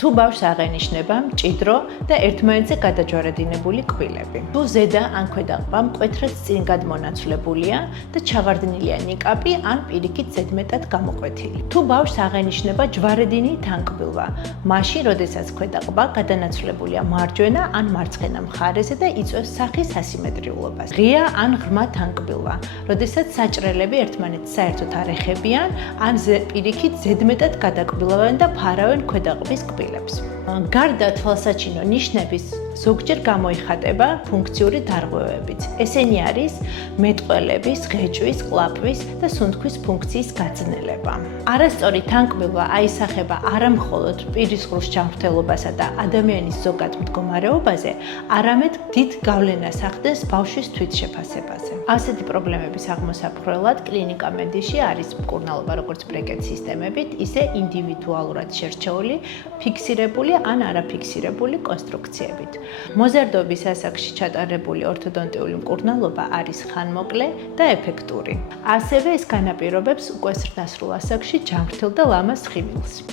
თუ ბავშვს აღენიშნება მჭიდრო და ერთმანეთზე გადაჯვარედინებული კბილები. თუ ზედა ან ქვედა ყბა მკვეთრად წინ გადმონაცვლებულია და ჩავარდნილია ნიკაპი ან პირიქით ზედმეტად გამოკვეთილი. თუ ბავშვს აღენიშნება ჯვარედინი თანკბილვა, მაშინ, როდესაც ქვედა ყბა გადანაცვლებულია მარჯვენა ან მარცხენა მხარეზე და იწვევს სახის ასიმეტრიულობას. ღია ან ღრმა თანკბილვა, როდესაც საჭრელები ერთმანეთს საერთოდ არ ეხებიან ან პირიქით ზედმეტად გადაკბილავენ და ფარავენ ქვედა ყბის კბილებს. გარდა თვალსაჩინო ნიშნების ზოგჯერ გამოიხატება ფუნქციური დარღვევებიც. ესენი არის მეტყველების, ღეჭვის, ყლაპვის და სუნთქვის ფუნქციის გაწნილება. არასწორი თანკბილვა აისახება არა მხოლოდ პირის ღრუშჩამრთელობასა და ადამიანის ზოგად მდგომარეობაზე, არამედ დიდ გავლენას ახდენს ბავშვის თვითშეფასებაზე. ასეთი პრობლემების აღმოსაფხვრელად კლინიკა მედიში არის მკურნალობა როგორც ბრეკეტ სისტემებით, ისე ინდივიდუალურად შერჩეული, ფიქსირებული ან არაფიქსირებული კონსტრუქციებით. მოზარდობის ასაკში ჩატარებული ორთოდონტიული მკურნალობა არის ხანმოკლე და ეფექტური. ასევე ეს განაპირობებს უკვე ზრდასრულ ასაკში ჯანმრთელ და ლამაზ ხიბილს.